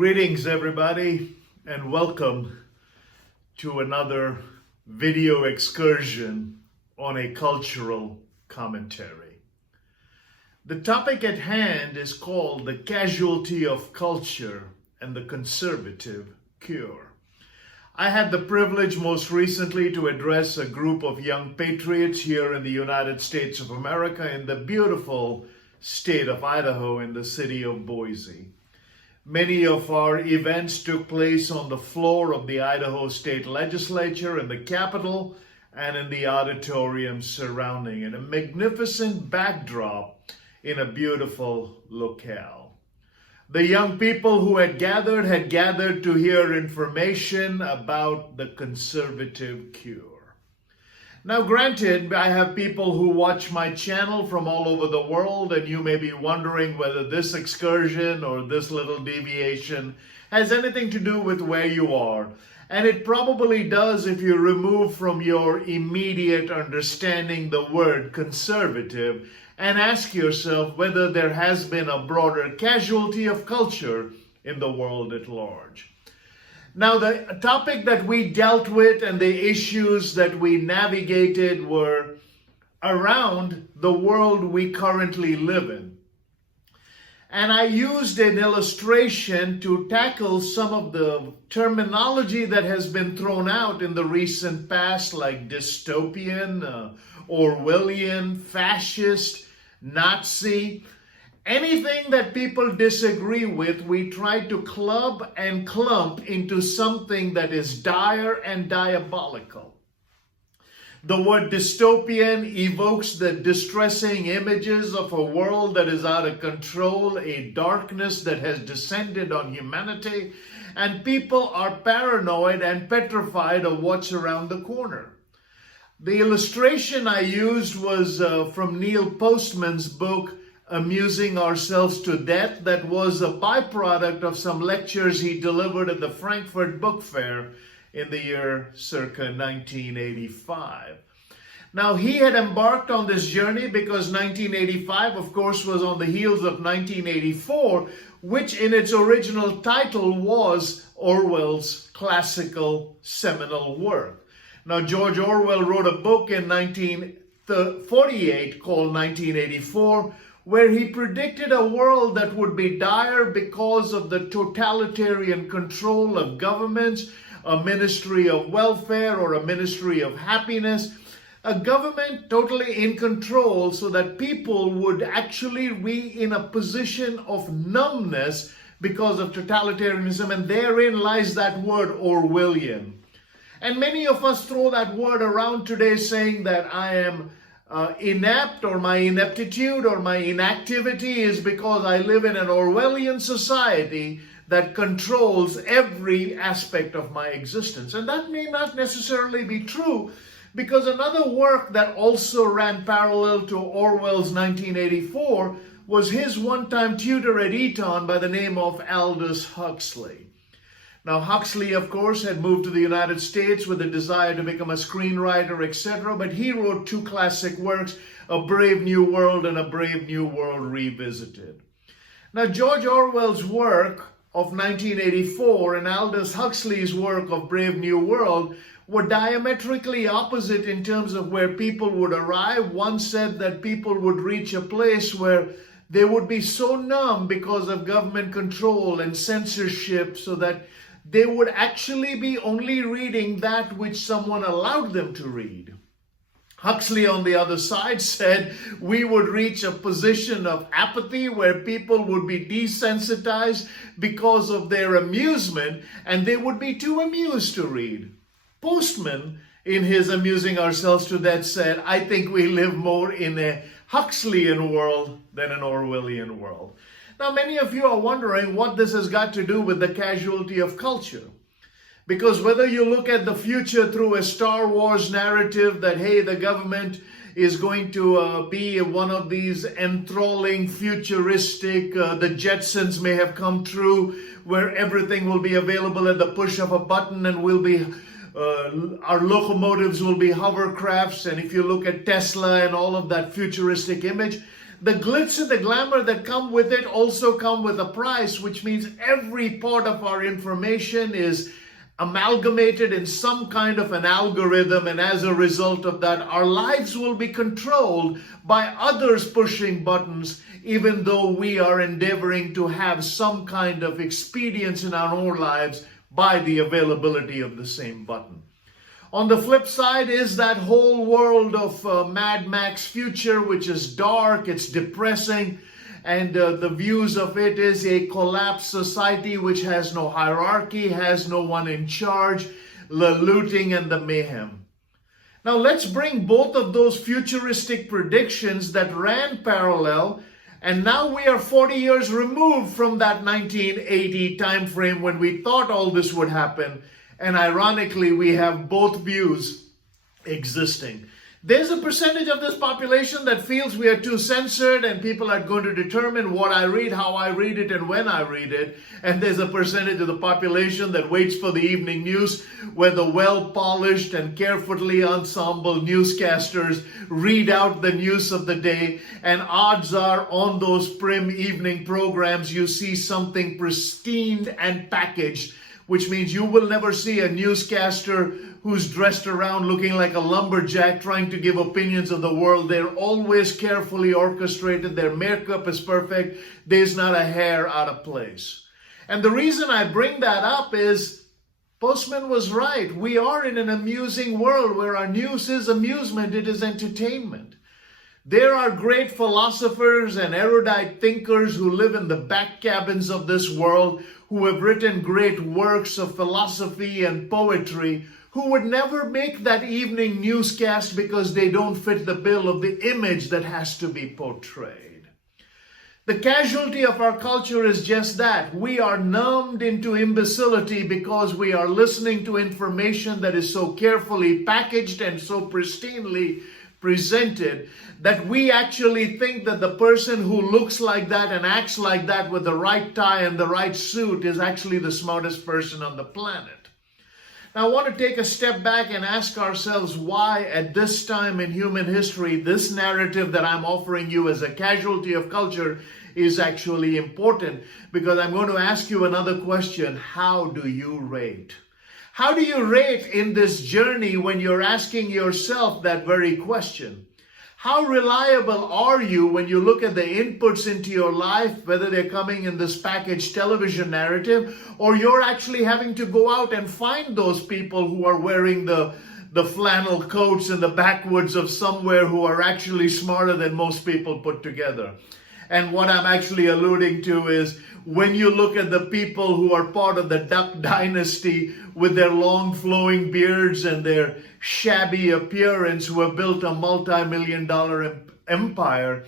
Greetings, everybody, and welcome to another video excursion on a cultural commentary. The topic at hand is called the casualty of culture and the conservative cure. I had the privilege most recently to address a group of young patriots here in the United States of America in the beautiful state of Idaho in the city of Boise. Many of our events took place on the floor of the Idaho State Legislature in the Capitol and in the auditorium surrounding it, a magnificent backdrop in a beautiful locale. The young people who had gathered to hear information about the conservative cure. Now, granted, I have people who watch my channel from all over the world, and you may be wondering whether this excursion or this little deviation has anything to do with where you are. And it probably does if you remove from your immediate understanding the word conservative and ask yourself whether there has been a broader casualty of culture in the world at large. Now, the topic that we dealt with and the issues that we navigated were around the world we currently live in. And I used an illustration to tackle some of the terminology that has been thrown out in the recent past, like dystopian, Orwellian, fascist, Nazi. Anything that people disagree with, we try to club and clump into something that is dire and diabolical. The word dystopian evokes the distressing images of a world that is out of control, a darkness that has descended on humanity, and people are paranoid and petrified of what's around the corner. The illustration I used was from Neil Postman's book, Amusing Ourselves to Death, that was a byproduct of some lectures he delivered at the Frankfurt Book Fair in the year circa 1985. Now, he had embarked on this journey because 1985, of course, was on the heels of 1984, which in its original title was Orwell's classical seminal work. Now, George Orwell wrote a book in 1948 called 1984, where he predicted a world that would be dire because of the totalitarian control of governments, a ministry of welfare or a ministry of happiness, a government totally in control so that people would actually be in a position of numbness because of totalitarianism, and therein lies that word Orwellian. And many of us throw that word around today saying that I am inept, or my ineptitude or my inactivity is because I live in an Orwellian society that controls every aspect of my existence. And that may not necessarily be true, because another work that also ran parallel to Orwell's 1984 was his one-time tutor at Eton by the name of Aldous Huxley. Now, Huxley, of course, had moved to the United States with a desire to become a screenwriter, etc., but he wrote two classic works, A Brave New World and A Brave New World Revisited. Now, George Orwell's work of 1984 and Aldous Huxley's work of Brave New World were diametrically opposite in terms of where people would arrive. One said that people would reach a place where they would be so numb because of government control and censorship so that they would actually be only reading that which someone allowed them to read. Huxley, on the other side, said we would reach a position of apathy where people would be desensitized because of their amusement, and they would be too amused to read. Postman, in his Amusing Ourselves to Death, said, I think we live more in a Huxleyan world than an Orwellian world. Now, many of you are wondering what this has got to do with the casualty of culture. Because whether you look at the future through a Star Wars narrative that, hey, the government is going to be one of these enthralling, futuristic, the Jetsons may have come true, where everything will be available at the push of a button and we'll be our locomotives will be hovercrafts. And if you look at Tesla and all of that futuristic image, the glitz and the glamour that come with it also come with a price, which means every part of our information is amalgamated in some kind of an algorithm, and as a result of that, our lives will be controlled by others pushing buttons, even though we are endeavoring to have some kind of experience in our own lives by the availability of the same button. On the flip side is that whole world of Mad Max future, which is dark, it's depressing, and the views of it is a collapsed society which has no hierarchy, has no one in charge, the looting and the mayhem. Now let's bring both of those futuristic predictions that ran parallel, and now we are 40 years removed from that 1980 time frame when we thought all this would happen, and ironically we have both views existing. There's a percentage of this population that feels we are too censored and people are going to determine what I read, how I read it, and when I read it. And there's a percentage of the population that waits for the evening news where the well-polished and carefully ensembled newscasters read out the news of the day. And odds are on those prim evening programs you see something pristine and packaged, which means you will never see a newscaster who's dressed around looking like a lumberjack trying to give opinions of the world. They're always carefully orchestrated. Their makeup is perfect. There's not a hair out of place. And the reason I bring that up is Postman was right. We are in an amusing world where our news is amusement. It is entertainment. There are great philosophers and erudite thinkers who live in the back cabins of this world, who have written great works of philosophy and poetry, who would never make that evening newscast because they don't fit the bill of the image that has to be portrayed. The casualty of our culture is just that. We are numbed into imbecility because we are listening to information that is so carefully packaged and so pristinely presented that we actually think that the person who looks like that and acts like that with the right tie and the right suit is actually the smartest person on the planet. Now, I want to take a step back and ask ourselves why at this time in human history, this narrative that I'm offering you as a casualty of culture is actually important. Because I'm going to ask you another question. How do you rate? How do you rate in this journey when you're asking yourself that very question? How reliable are you when you look at the inputs into your life, whether they're coming in this packaged television narrative, or you're actually having to go out and find those people who are wearing the flannel coats in the backwoods of somewhere who are actually smarter than most people put together? And what I'm actually alluding to is when you look at the people who are part of the Duck Dynasty with their long flowing beards and their shabby appearance, who have built a multi-million-dollar empire,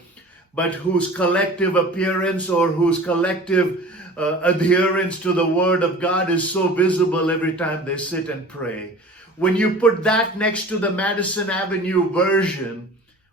but whose collective appearance or whose collective adherence to the Word of God is so visible every time they sit and pray. When you put that next to the Madison Avenue version,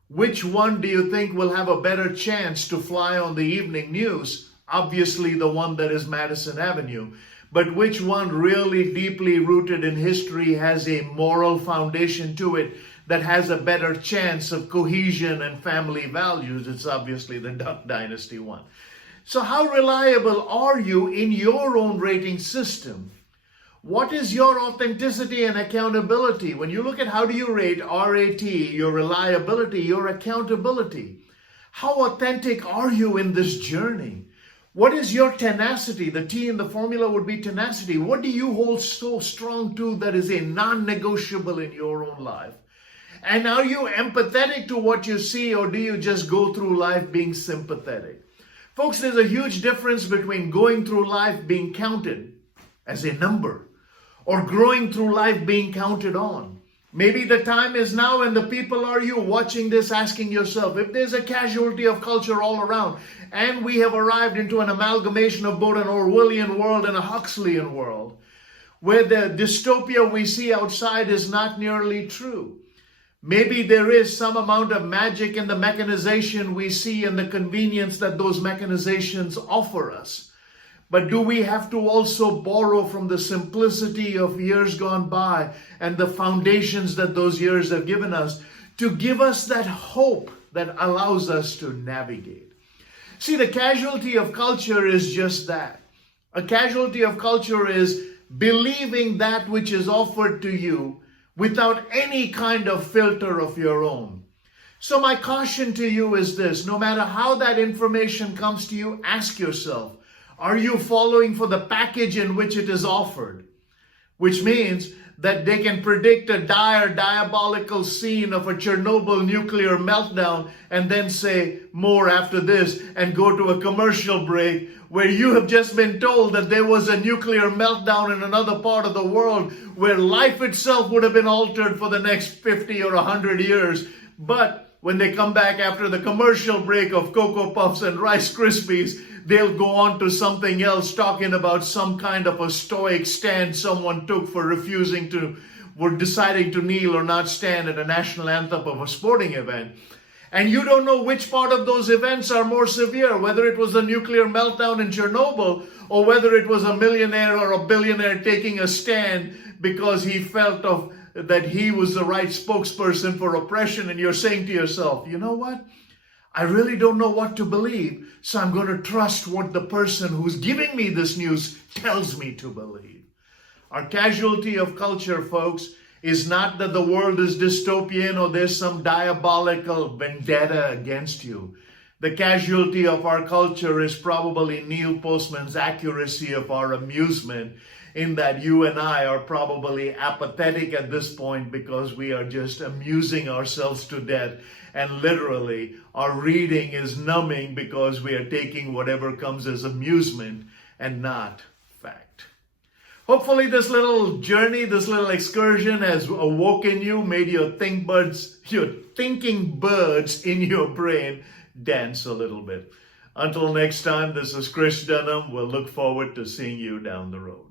which one do you think will have a better chance to fly on the evening news? Obviously the one that is Madison Avenue. But which one really deeply rooted in history has a moral foundation to it that has a better chance of cohesion and family values? It's obviously the Duck Dynasty one. So how reliable are you in your own rating system? What is your authenticity and accountability? When you look at how do you rate RAT, your reliability, your accountability, how authentic are you in this journey? What is your tenacity? The T in the formula would be tenacity. What do you hold so strong to that is a non-negotiable in your own life? And are you empathetic to what you see, or do you just go through life being sympathetic? Folks, there's a huge difference between going through life being counted as a number or growing through life being counted on. Maybe the time is now, and the people are you watching this asking yourself, if there's a casualty of culture all around, and we have arrived into an amalgamation of both an Orwellian world and a Huxleyan world, where the dystopia we see outside is not nearly true. Maybe there is some amount of magic in the mechanization we see and the convenience that those mechanizations offer us. But do we have to also borrow from the simplicity of years gone by and the foundations that those years have given us to give us that hope that allows us to navigate? See, the casualty of culture is just that. A casualty of culture is believing that which is offered to you without any kind of filter of your own. So my caution to you is this: no matter how that information comes to you, ask yourself, are you following for the package in which it is offered? Which means that they can predict a dire, diabolical scene of a Chernobyl nuclear meltdown and then say more after this and go to a commercial break where you have just been told that there was a nuclear meltdown in another part of the world where life itself would have been altered for the next 50 or 100 years. But when they come back after the commercial break of Cocoa Puffs and Rice Krispies, they'll go on to something else, talking about some kind of a stoic stand someone took for deciding to kneel or not stand at a national anthem of a sporting event. And you don't know which part of those events are more severe, whether it was the nuclear meltdown in Chernobyl or whether it was a millionaire or a billionaire taking a stand because he felt that he was the right spokesperson for oppression. And you're saying to yourself, you know what? I really don't know what to believe, so I'm going to trust what the person who's giving me this news tells me to believe. Our casualty of culture, folks, is not that the world is dystopian or there's some diabolical vendetta against you. The casualty of our culture is probably Neil Postman's accuracy of our amusement, in that you and I are probably apathetic at this point because we are just amusing ourselves to death. And literally, our reading is numbing because we are taking whatever comes as amusement and not fact. Hopefully this little journey, this little excursion has awoken you, made your thinking birds in your brain dance a little bit. Until next time, this is Chris Dunham. We'll look forward to seeing you down the road.